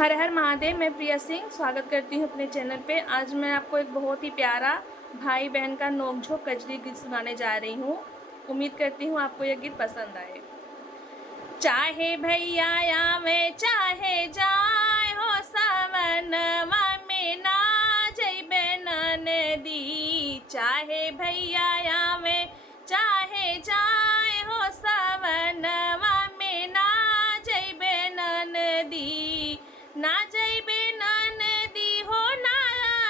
हर हर महादेव। मैं प्रिया सिंह स्वागत करती हूँ अपने चैनल पे। आज मैं आपको एक बहुत ही प्यारा भाई बहन का नोक-झोंक कजरी गीत सुनाने जा रही हूँ। उम्मीद करती हूँ आपको यह गीत पसंद आए। चाहे भैया आवे चाहे जाए हो सावनवा में ना जइबे ननदी। चाहे भैया आवे चाहे जाए हो सावनवा में ना जइबे ननदी। ना जइबे ननदी हो ना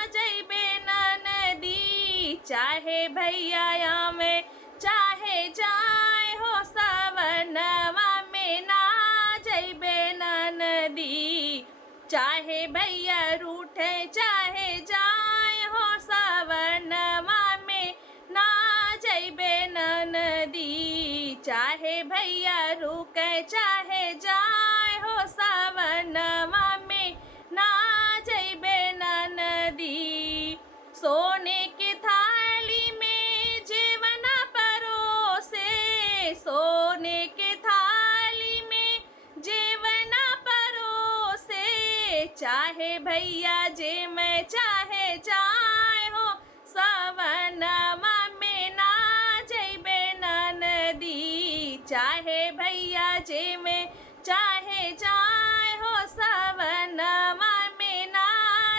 जइबे ननदी। चाहे भैया आवे चाहे जाए हो सावनवा में ना जइबे ननदी। चाहे भैया रूठे चाहे जाए हो सावनवा में ना जइबे ननदी। चाहे भैया रुके चाहे जाए हो सावनवा में ना जइबे ननदी। सोने की थाली में जेवना परोसे, सोने के थाली में जेवना परोसे। चाहे भैया जे मैं चाहे जाए हो सावनवा में ना जइबे ननदी। चाहे भैया जे मैं चाहे जाए हो सावनवा में ना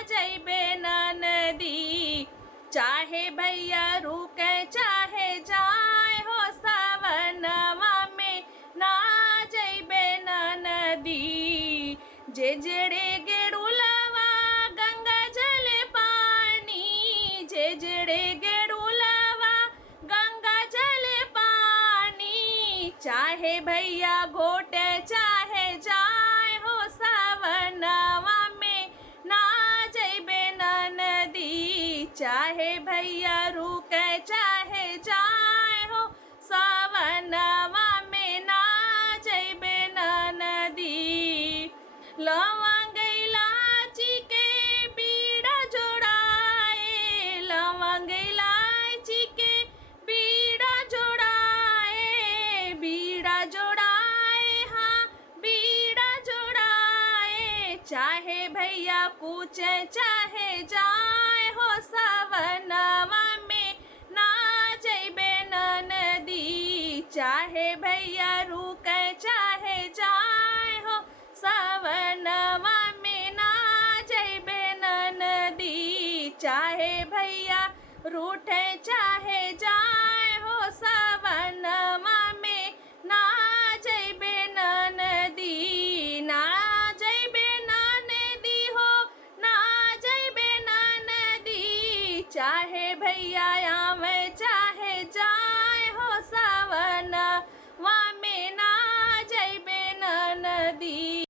जइबे ननदी। चाहे भैया रुके चाहे जाए हो सावनवा में ना जइबे ननदी। जे जड़े गेड़ुलवा गंगा जल पानी, जे जड़े गेड़ुलवा गंगा जल पानी। चाहे भैया घोटे चाहे जाए हो सावनवा में ना जइबे ननदी। चाहे भैया रुके चाहे जाए हो सावनवा में ना जइबे ननदी। लवंग इलायची के बीड़ा जोड़ाए, लवंग इलायची के बीड़ा जोड़ाए। बीड़ा जोड़ाए हाँ बीड़ा जोड़ाए। चाहे भैया कूचे चाहे जाए हो सावनवा में ना जइबे ननदी। चाहे भैया रुके चाहे जाए हो सावनवा में ना जइबे ननदी। चाहे भैया रूठे चाहे जाए हो सावनवा में ना जइबे ननदी। ना जइबे ननदी हो ना जइबे ननदी। चाहे भैया